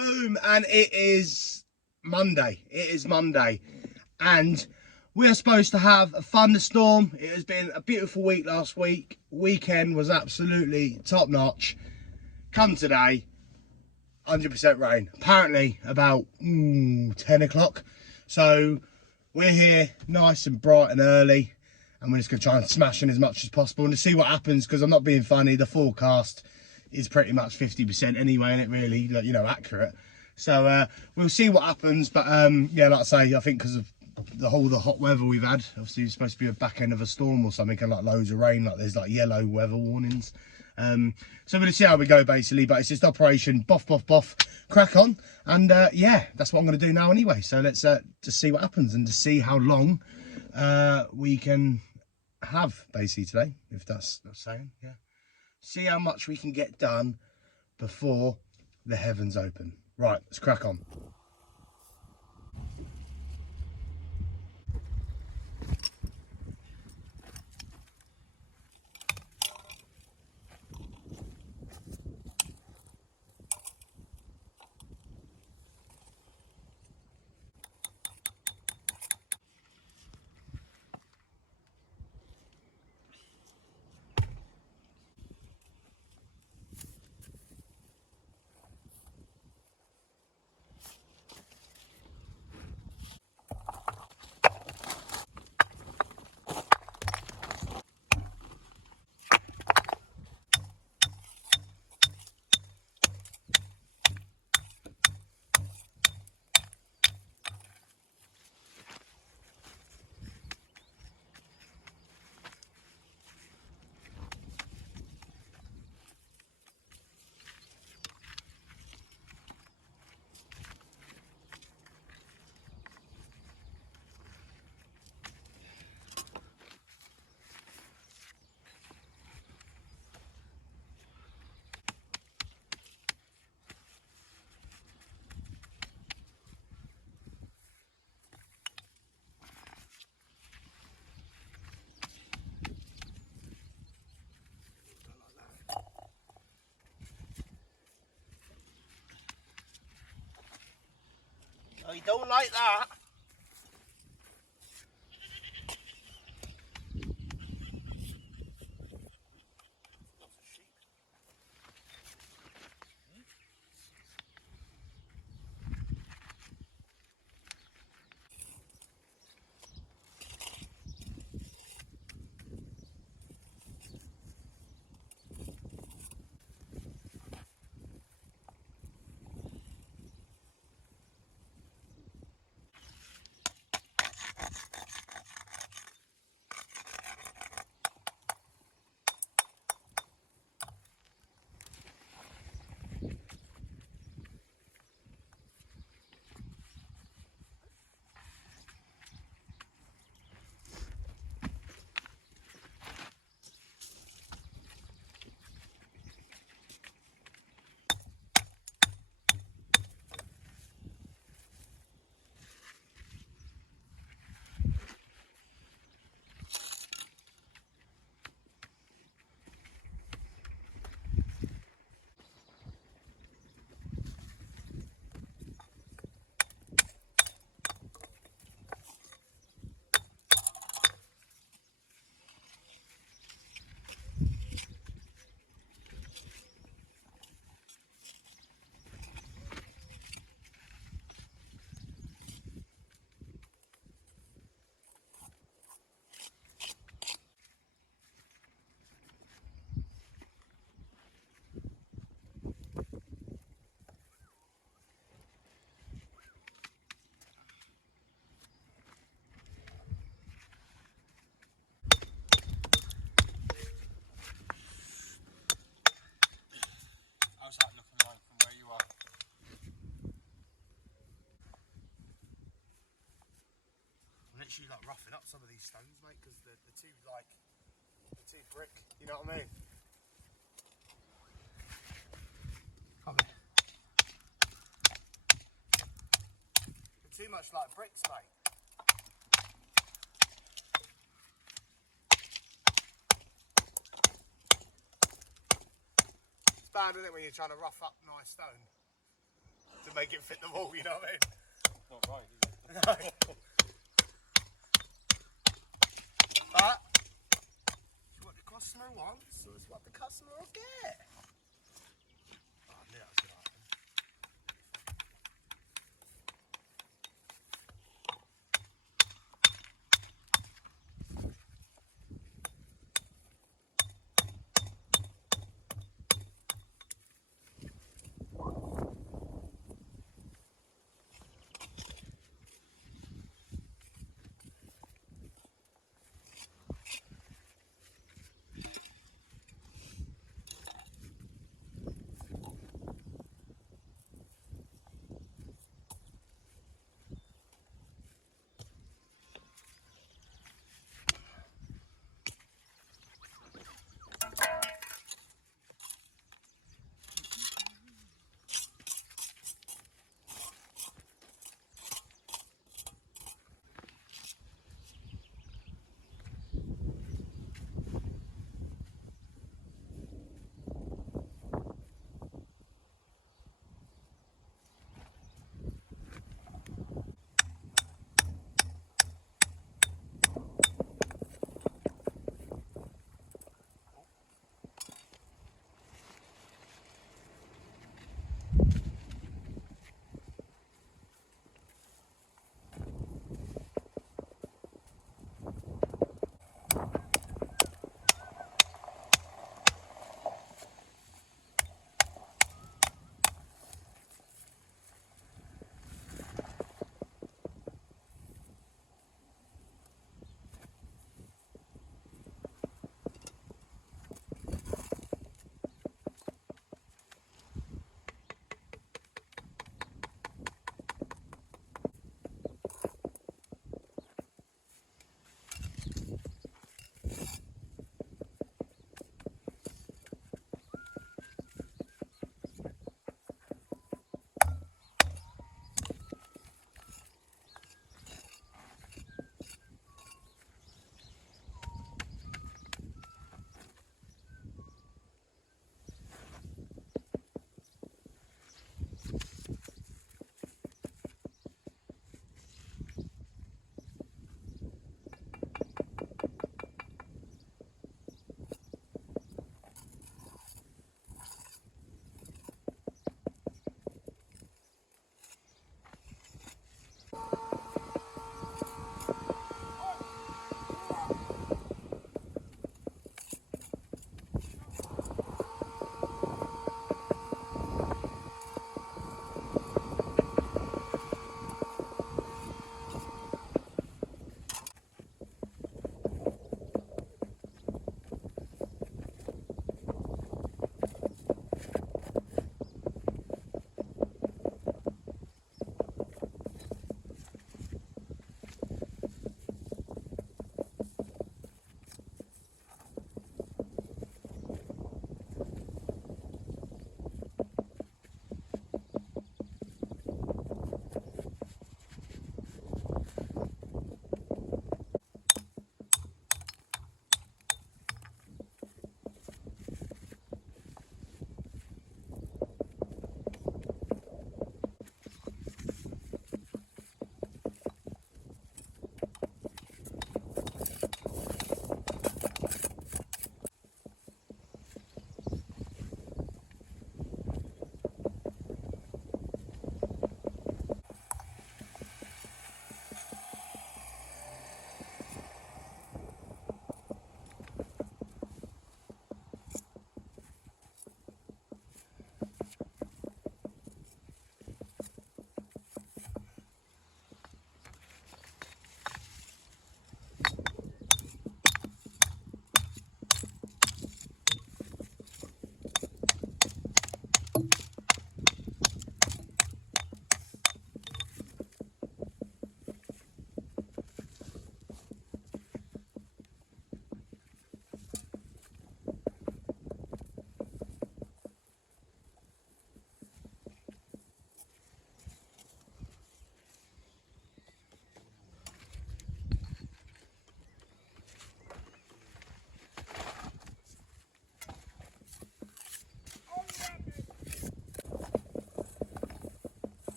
Boom, and it is Monday. It is Monday, and we are supposed to have a thunderstorm. It has been a beautiful week last week. Weekend was absolutely top notch. Come today, 100% rain. Apparently about 10 o'clock. So we're here nice and bright and early, and we're just going to try and smash in as much as possible and to see what happens, because I'm not being funny. The forecast is pretty much 50% anyway, and it really, you know, accurate. So we'll see what happens. But yeah, like I say, I think because of the hot weather we've had, obviously it's supposed to be a back end of a storm or something, and like loads of rain, like there's like yellow weather warnings. So we're gonna see how we go basically, but it's just operation boff boff boff, crack on, and yeah, that's what I'm gonna do now anyway. So let's just see what happens and to see how long we can have basically today, if that's saying. Yeah, see how much we can get done before the heavens open. Right, let's crack on. Oh, you don't like that? How's that looking like from where you are? I'm literally like roughing up some of these stones, mate, because they're too brick. You know what I mean? Come here. They're too much like bricks, mate. It's bad, isn't it, when you're trying to rough up nice stone to make it fit the wall, you know what I mean? Not right, is it? No. But it's what the customer wants, so it's what the customer will get. Oh, I knew that was going to happen.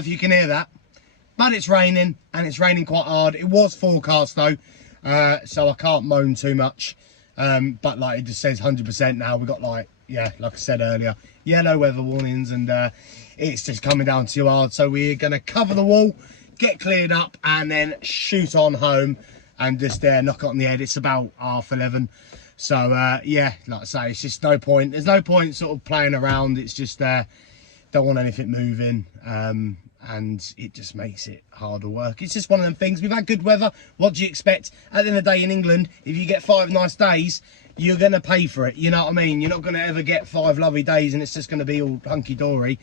if you can hear that, but it's raining, and it's raining quite hard. It was forecast though, so I can't moan too much. But like it just says 100% now. We got like, yeah, like I said earlier, yellow weather warnings, and it's just coming down too hard. So we're gonna cover the wall, get cleared up, and then shoot on home and just knock it on the head. It's about 11:30. So yeah, like I say, it's just no point. There's no point sort of playing around. It's just don't want anything moving, and it just makes it harder work. It's just one of them things. We've had good weather. What do you expect? At the end of the day in England, if you get 5 nice days, you're going to pay for it. You know what I mean? You're not going to ever get 5 lovely days and it's just going to be all hunky-dory.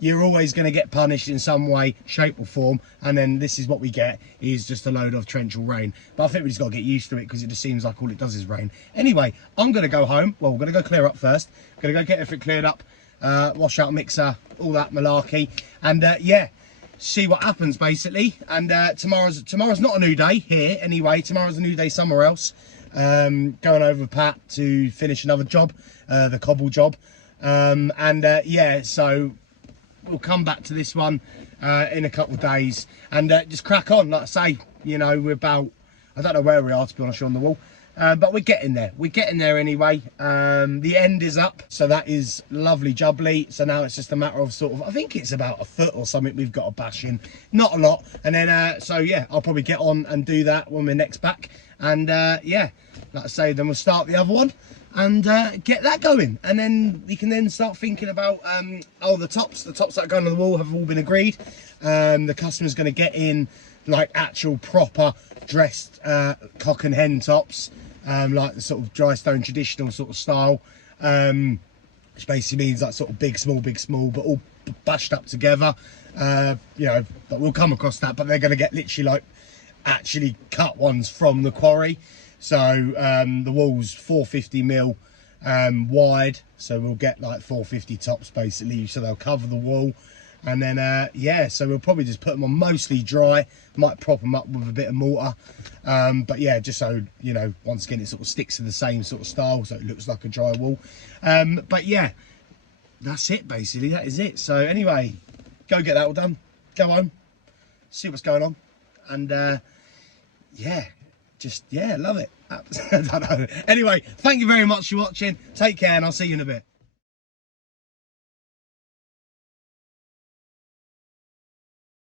You're always going to get punished in some way, shape or form, and then this is what we get, is just a load of torrential rain. But I think we just got to get used to it, because it just seems like all it does is rain. Anyway, I'm going to go home. Well, we're going to go clear up first. Going to go get everything cleared up, wash out mixer, all that malarkey, and yeah, see what happens basically. And tomorrow's not a new day here anyway. Tomorrow's a new day somewhere else. Going over with Pat to finish another job, the cobble job, and yeah, so we'll come back to this one in a couple of days, and just crack on. Like I say, you know, we're about, I don't know where we are, to be honest, on the wall, but we're getting there. We're getting there anyway. The end is up, so that is lovely jubbly. So now it's just a matter of sort of, I think it's about a foot or something we've got to bash in, not a lot. And then so yeah, I'll probably get on and do that when we're next back, and yeah, like I say, then we'll start the other one and get that going, and then we can then start thinking about oh, the tops that are going on the wall have all been agreed. The customer's going to get in like actual proper dressed cock and hen tops, like the sort of dry stone traditional sort of style, which basically means like sort of big small, but all bashed up together. You know, but we'll come across that, but they're going to get literally like actually cut ones from the quarry. So the wall's 450mm wide, so we'll get like 450 tops basically, so they'll cover the wall. And then yeah, so we'll probably just put them on mostly dry, might prop them up with a bit of mortar, but yeah, just so, you know, once again it sort of sticks to the same sort of style, so it looks like a dry wall. But yeah, that's it basically, that is it. So anyway, go get that all done, go home, see what's going on, and yeah, just, yeah, love it. I don't know. Anyway, thank you very much for watching. Take care, and I'll see you in a bit.